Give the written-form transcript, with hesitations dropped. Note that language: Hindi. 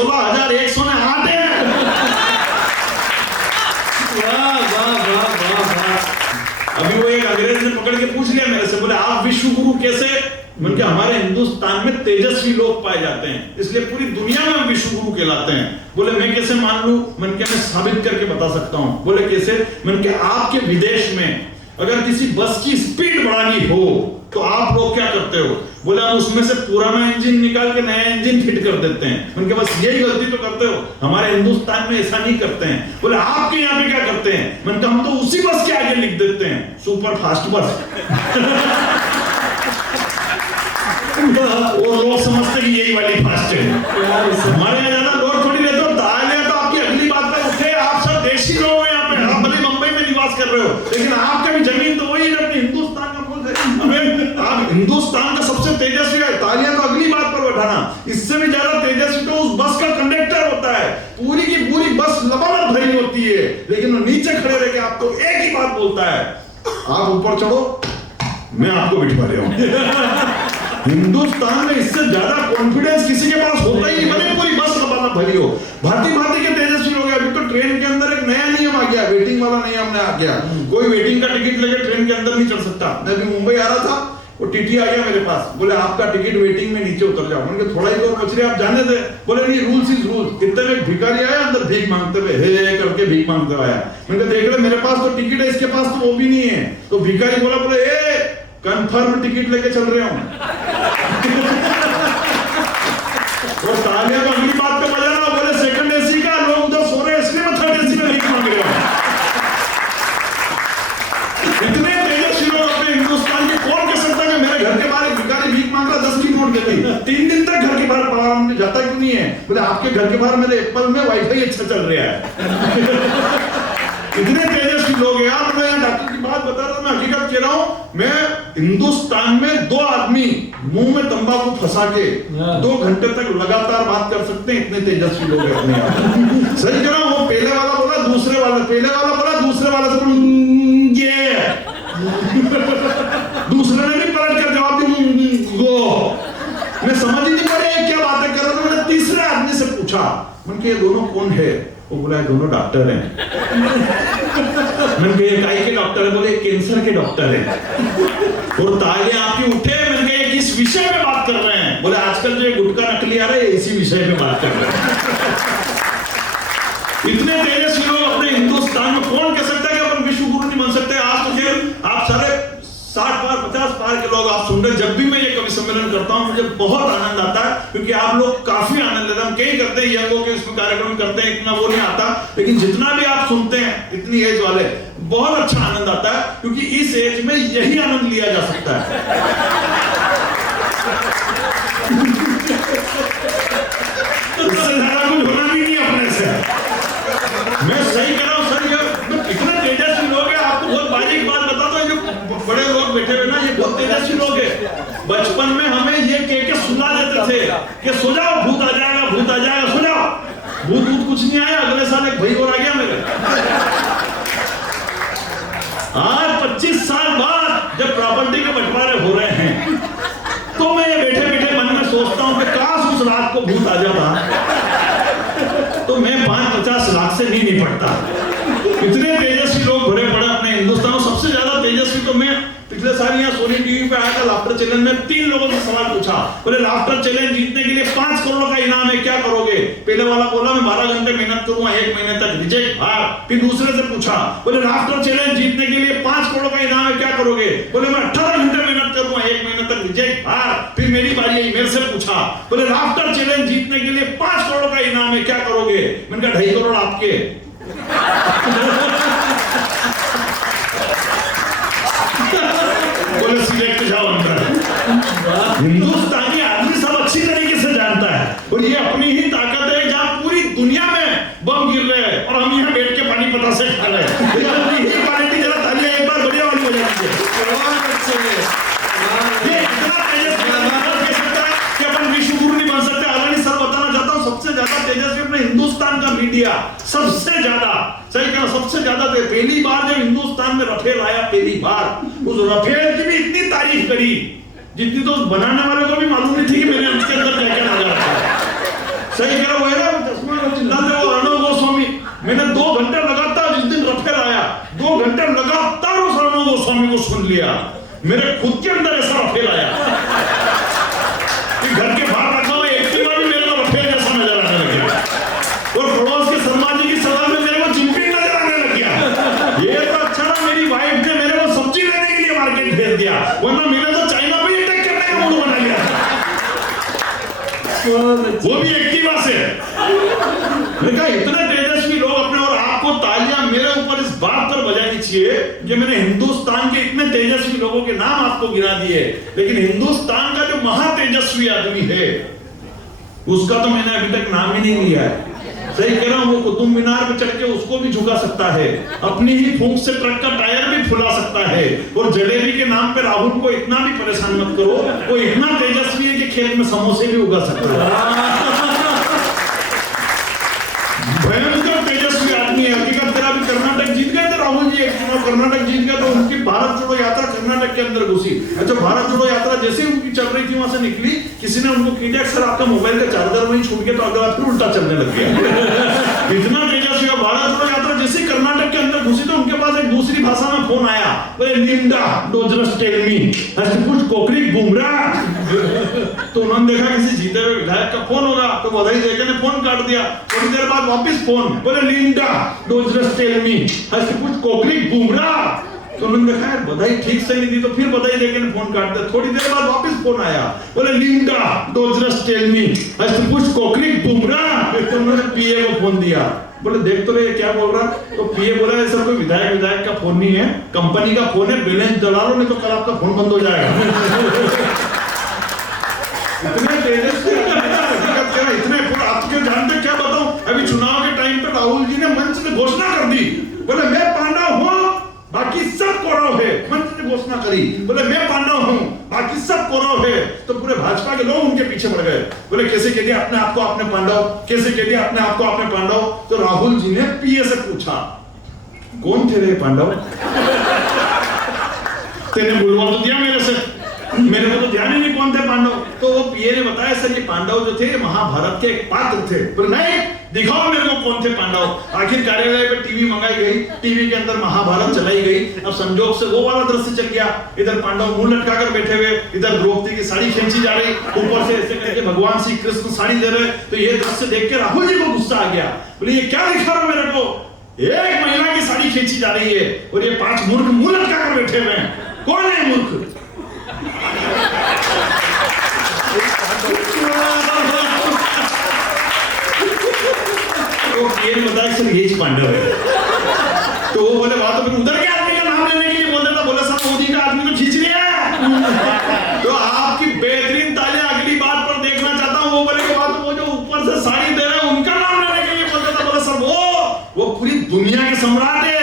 16,108 हैं। अभी वो एक अंग्रेज ने पकड़ के पूछ लिया मेरे से, बोले आप विश्व गुरु कैसे? मैंने कहा हमारे हिंदुस्तान में तेजस्वी लोग पाए जाते हैं, इसलिए पूरी दुनिया में हम विश्व गुरु कहलाते हैं। बोले मैं कैसे मान लूं? मैंने कहा मैं साबित करके बता सकता हूं। बोले कैसे? मैंने कहा आपके विदेश में अगर किसी बस की स्पीड बढ़ानी हो तो आप लोग क्या करते हो? बोले हम उसमें से पुराना इंजन निकाल के नया इंजन फिट कर देते हैं। उनके बस यही गलती तो करते हो, हमारे हिंदुस्तान में ऐसा नहीं करते हैं। बोले आपके यहाँ पे क्या करते हैं? मैंने कहा हम तो उसी बस के आगे लिख देते हैं सुपर फास्ट बस। वो लोग समझते कि यही वाली फास्ट है। हमारे यहाँ ज्यादा लोग थोड़ी लेते हो। तालियां तो आपकी अगली बात पे उठे, आप सब देशी लोग हो यहाँ पे, आप भले मुंबई में निवास कर रहे हो, लेकिन आपका भी जमीन तो वही है अपने हिंदुस्तान का मुल्क है। हमें आप हिंदुस्तान का सबसे तेजस्वी है, तालियां तो अगली बात पर बैठाना। इससे भी ज्यादा तेजस्वी तो उस बस का कंडक्टर होता है। पूरी की पूरी बस लबालब भरी होती है, लेकिन वो नीचे खड़े रह के आपको एक ही बात बोलता है, आप ऊपर चढ़ो मैं आपको बिठवा रहा हूं। हिंदुस्तान में इससे ज्यादा कॉन्फिडेंस किसी के पास होता ही नहीं, भले पूरी बस लबालब भरी हो। भांति भांति के तेजस्वी लोग हैं। अभी तो ट्रेन के अंदर एक नया नियम आ गया, वेटिंग वाला नियम आ गया। कोई वेटिंग का टिकट लेके ट्रेन के अंदर नहीं चढ़ सकता। मैं अभी मुंबई आ रहा था, वो टीटी आ गया मेरे पास, बोले आपका टिकट वेटिंग में नीचे उतर जाओ। मैंने थोड़ा ही दूर बच रहे, आप जाने दे। बोले नहीं, रूल्स इज रूल्स। इतने में एक भिखारी आया अंदर भीख मांगते हुए, हे करके भीख मांगते हुए आया। मैंने देख रहे मेरे पास तो टिकट है, इसके पास तो वो भी नहीं है। तो भिखारी बोला, बोले ए कंफर्म टिकट लेके चल रहे हूं। और तालियां तो अगली बात पे बजाना। बोले सेकंड एसी का, लोग उधर सो रहे इसलिए मैं थर्ड एसी में भीख मांग रहा हूं। इतने तेजस्वी लोग अपने हिंदुस्तान के, कौन कह सकता है मेरे घर के बाहर एक भिखारी भीख मांग रहा 10 की नोट देते 3 दिन तक घर के बाहर पड़ा जाता क्यों नहीं है? बोले आपके घर के बाहर मेरे एप्पल में वाईफाई अच्छा चल रहा है। इतने तेजस्वी लोग हैं यार। मैं डॉक्टर की बात बता रहा हूं, मैं हकीकत कह रहा हूं। मैं हिंदुस्तान में 2 आदमी मुंह में तंबाकू फंसा के 2 घंटे तक लगातार बात कर सकते हैं, इतने तेजस्वी लोग हैं अपने आप। सही कह रहा हूं। वो पहले वाला बोला दूसरे वाला, पहले वाला बोला दूसरे वाला से दूसरे ने भी पलट कर जवाब दिया। मैं समझ ही नहीं पा रहा क्या बातें कर रहा था। मैंने तीसरे आदमी से पूछा, मैंने ये दोनों कौन है? वो बोला दोनों डॉक्टर हैं। मैंने कहा काय के डॉक्टर है? बोले कैंसर के डॉक्टर हैं। और तालियां आपकी उठे। मैंने कहा किस विषय में बात कर रहे हैं? बोले आजकल जो गुटखा नकली आ रहा है इसी विषय में बात कर रहे हैं। इतने तेजस्वी लोग अपने हिंदुस्तान में, कौन कह सकता है कि अपन विश्व गुरु नहीं बन सकते? आज तो फिर आप सारे 60 पार 50 पार के लोग आप सुन रहे। जब भी मैं ये कवि सम्मेलन करता हूं मुझे बहुत आनंद आता है, क्योंकि आप लोग काफी आनंद लेते हैं। हम कई करते हैं यंगों के इसमें कार्यक्रम करते हैं, इतना वो नहीं आता, लेकिन जितना भी आप सुनते हैं इतनी एज वाले, बहुत अच्छा आनंद आता है, क्योंकि इस एज में यही आनंद लिया जा सकता है। उससे ज्यादा कुछ होना भी नहीं अपने से। मैं सही कह रहा हूं सर, इतना तेजस्वी लोग हैं। आपको बहुत बारीक बात बताता हूं, जो बड़े लोग बैठे हुए ना, ये बहुत तेजस्वी लोग हैं। बचपन में हमें ये कह के सुला देते थे कि सो जाओ भूत आ जाएगा, भूत आ जाएगा, सो जाओ। भूत कुछ नहीं आया। अगले साल एक भाई और आ गया मेरे। आज 25 साल बाद जब प्रॉपर्टी के बंटवारे हो रहे हैं, तो मैं ये बैठे बैठे मन में सोचता हूं कि काश उस रात को भूत आ जाता तो मैं 5-50 लाख से नहीं निपटता। इतने तेजस्वी लोग भरे पड़े अपने हिंदुस्तान में। सबसे ज्यादा तेजस्वी तो मैं पिछले साल यहाँ सोनी टीवी पे आया था, लाफ्टर चैलेंज में 3 लोगों से सवाल पूछा। बोले लाफ्टर चैलेंज जीतने के लिए 5 करोड़ का इनाम है, क्या करोगे? पहले वाला बोला मैं 12 घंटे मेहनत करूंगा, 1 महीने तक, रिजेक्ट भाग। फिर दूसरे से पूछा, बोले लाफ्टर चैलेंज जीतने के लिए 5 करोड़ का इनाम है, क्या करोगे? बोले मैं 18 घंटे मेहनत करूंगा, 1 महीने तक, रिजेक्ट भाग। फिर मेरी बारी आई, मेरे से पूछा, बोले लाफ्टर चैलेंज जीतने के लिए 5 करोड़ का इनाम है, क्या करोगे? मैंने कहा 2.5 करोड़ आपके। बोले सिलेक्ट जाओ अंदर। हिंदुस्तानी आदमी सब अच्छी तरीके से जानता है, और ये अपनी ही ताकत है। जहां पूरी दुनिया में बम गिर रहे हैं और हम यहाँ बैठ के पानी पता से खा रहे हैं। ये क्वालिटी जरा तालियां एक बार बढ़िया वाली हो जाती है। ये इतना तेजस्वी कह सकता है कि अपन विश्व गुरु नहीं बन सकते। अलग सर बताना चाहता हूँ, सबसे ज्यादा तेजस्वी अपने हिंदुस्तान का मीडिया, सबसे ज्यादा। सही कहा, सबसे ज्यादा। पहली बार जब हिंदुस्तान में रफेल आया, पहली बार, उस रफेल की भी इतनी तारीफ करी जितनी तो बनाने वाले को भी मालूम नहीं थी कि मैंने उसके अंदर क्या क्या डाला। सही कह रहा वो है ना, चश्मा चिल्लाते वो अर्णव गोस्वामी। मैंने 2 घंटे लगातार, जिस दिन रफेल आया 2 घंटे लगातार उस अर्णव गोस्वामी को सुन लिया। मेरे खुद के अंदर ऐसा रफेल आया कि घर के बाहर रखा हुआ एक्टिवा भी मेरे को रफेल जैसा नजर आने लग गया, और पड़ोस के शर्मा जी की सभा में मेरे को चिंपी नजर आने लग गया। ये तो अच्छा ना मेरी वाइफ ने मेरे को सब्जी लेने के लिए मार्केट भेज दिया, वरना मैंने तो चाइना पे अटैक करने का मूड बना लिया, वो भी एक्टिवा से। मैंने कहा इतने तेजस्वी लोग अपने, और आपको तालियां मेरे ऊपर इस बात पर बजानी चाहिए कि मैंने हिंदुस्तान के इतने तेजस्वी लोगों के नाम आपको गिना दिए, लेकिन हिंदुस्तान का जो महातेजस्वी आदमी है उसका तो मैंने अभी तक नाम ही नहीं लिया है। सही कह रहा हूं, वो कुतुब मीनार पे चढ़ के उसको भी झुका सकता है, अपनी ही फूंक से ट्रक का टायर भी फुला सकता है, और जलेबी के नाम पे राहुल को इतना भी परेशान मत करो, वो इतना तेजस्वी है कि खेत में समोसे भी उगा सकता है। भयंकर तेजस्वी आदमी है। हकीकत तेरा भी कर्नाटक जीत गए थे राहुल जी, एक चुनाव कर्नाटक जीत गया तो उनकी भारत जोड़ो यात्रा कर्नाटक के अंदर घुसी। अच्छा, भारत जोड़ो यात्रा जैसे ही उनकी चल रही थी वहां से निकली, किसी ने उनको किया सर आपका मोबाइल का चार्जर वहीं छूट गया, तो अगला फिर उल्टा चलने लग गया। इतना तेजस्वी है। भारत जोड़ो यात्रा जैसे ही कर्नाटक के अंदर घुसी तो उनके पास एक दूसरी भाषा में फोन आया, बोले लिंडा डोजरस टेल मी कुछ कोकरी बुमरा। तो उन्होंने देखा किसी जीते हुए विधायक का फोन होगा, तो बधाई देकर ने फोन काट दिया। थोड़ी देर बाद वापस फोन, बोले लिंडा डोजरस टेल मी कुछ कोकरी बुमरा। तो उन्होंने देखा यार बधाई ठीक से नहीं दी, तो फिर बधाई देकर ने फोन काट दिया। थोड़ी देर बाद वापस फोन आया, बोले लिंडा डोजरस टेल मी कुछ कोकरी बुमरा। तो उन्होंने पीए को फोन दिया, बोले देख तो रहे क्या बोल रहा। तो पीए बोला ऐसा कोई विधायक का फोन नहीं है, कंपनी का फोन है, बैलेंस डला लो नहीं तो कल आपका फोन बंद हो जाएगा। इतने तेजस्वी इतने आपके जानते क्या बताऊं, अभी चुनाव के टाइम पे राहुल जी ने मंच में घोषणा कर दी, बोले मैं पांडव हूं बाकी सब कौरव है। मंच ने घोषणा करी, बोले मैं पांडव हूं बाकी सब कौरव है। तो पूरे भाजपा के लोग उनके पीछे पड़ गए, बोले कैसे कह दिया अपने आप को आपने पांडव, कैसे कह दिया अपने आप को आपने पांडव। तो राहुल जी ने पीए से पूछा कौन थे रे पांडव, तेने बुलवा तो दिया मेरे से, मेरे को तो ध्यान ही नहीं कौन थे पांडव। तो वो पीए ने बताया सर ये पांडव जो थे महाभारत के एक पात्र थे। बोले नहीं दिखाओ मेरे को कौन थे पांडव। आखिर कार्यालय पे टीवी मंगाई गई, टीवी के अंदर महाभारत चलाई गई। अब संजोग से वो वाला दृश्य चल गया, इधर पांडव मुंह लटका कर बैठे हुए, इधर द्रौपदी की साड़ी खींची जा रही, ऊपर से ऐसे करके भगवान श्री कृष्ण साड़ी दे रहे। तो ये दृश्य देख के राहुल जी को गुस्सा आ गया, बोले ये क्या दिखा रहा मेरे को, एक महिला की साड़ी खींची जा रही है और ये 5 मूर्ख मुंह लटका कर बैठे हुए हैं, कौन है मूर्ख। ये बताया सर ये पांडव है। तो वो बोले बात तो फिर उधर के आदमी का नाम लेने के लिए बोल देता, बोले सर मोदी का आदमी तो खींच लिया। तो आपकी बेहतरीन तालियां अगली बात पर देखना चाहता हूँ। वो बोले बात वो जो ऊपर से साड़ी दे रहे हैं उनका नाम लेने के लिए बोल देता, बोले सर वो पूरी दुनिया के सम्राट है,